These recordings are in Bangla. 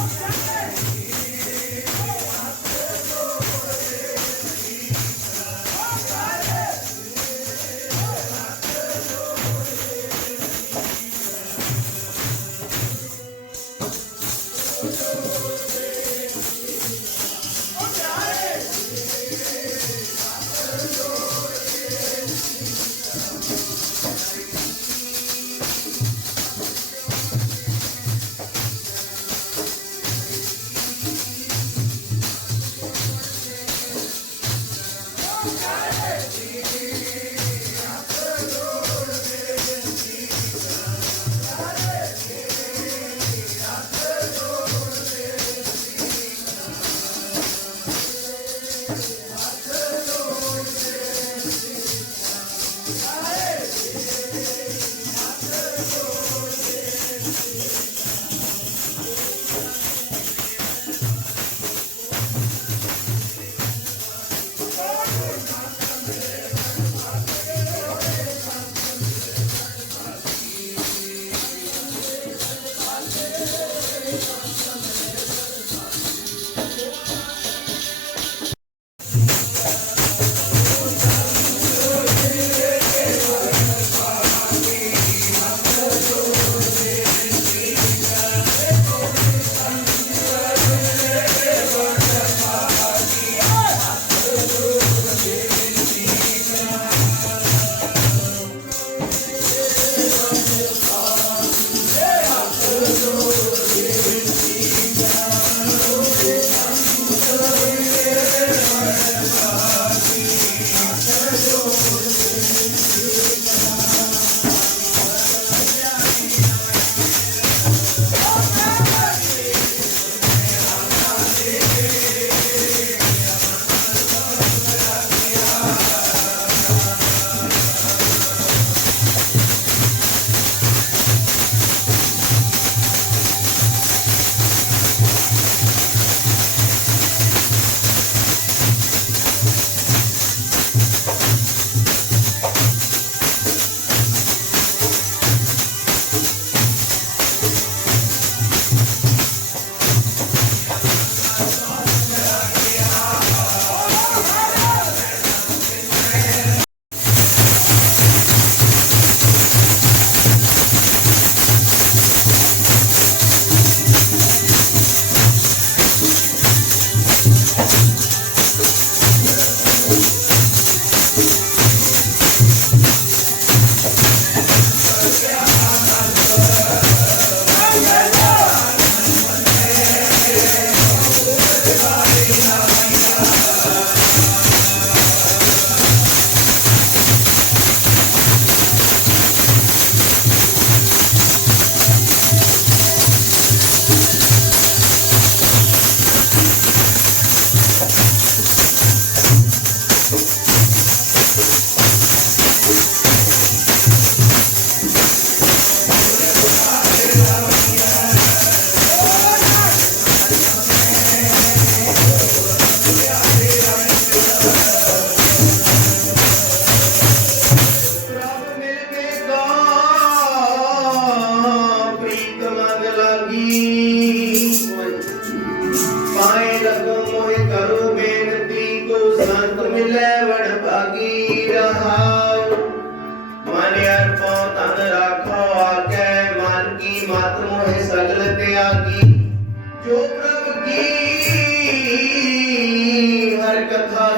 Yeah.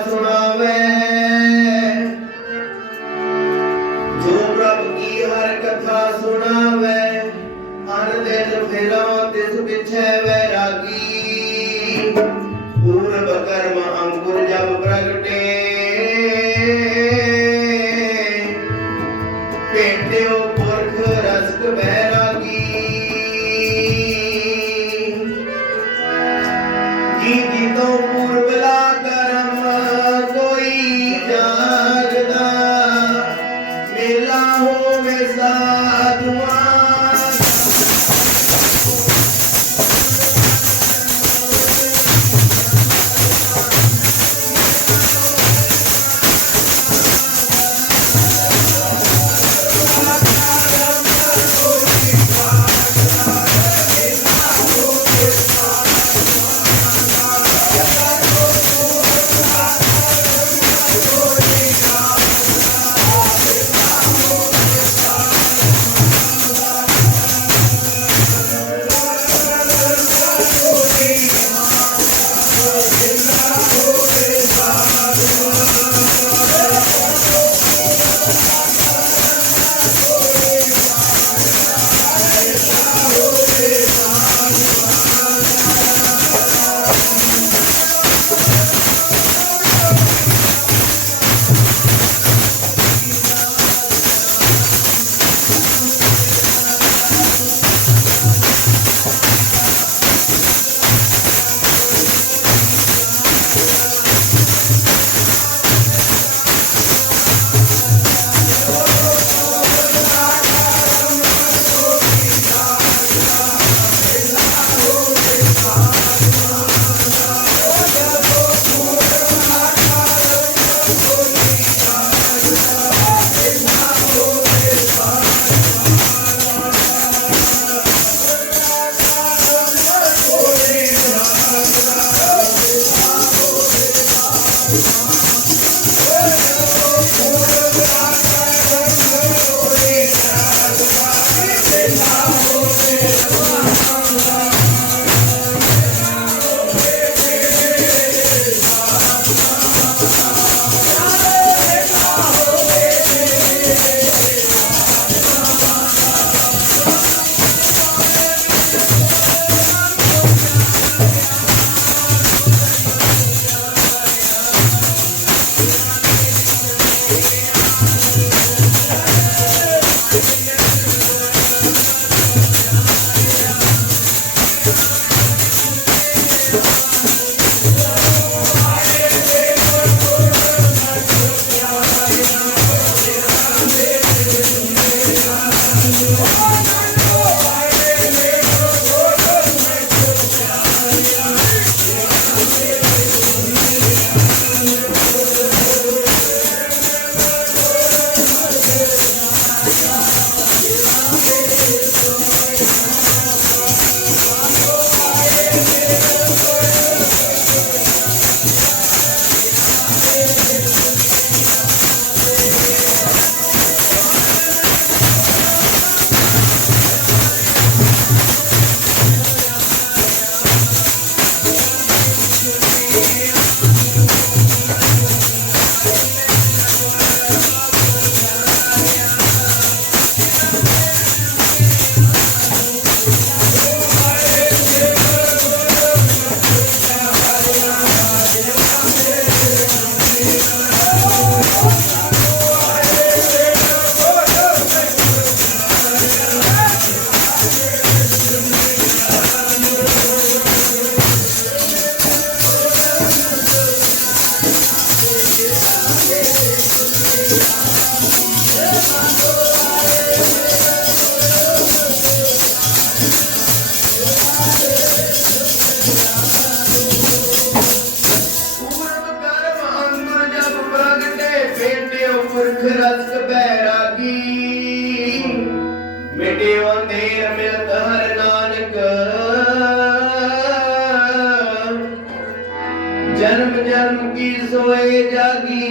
Christ. হয়ে যাবি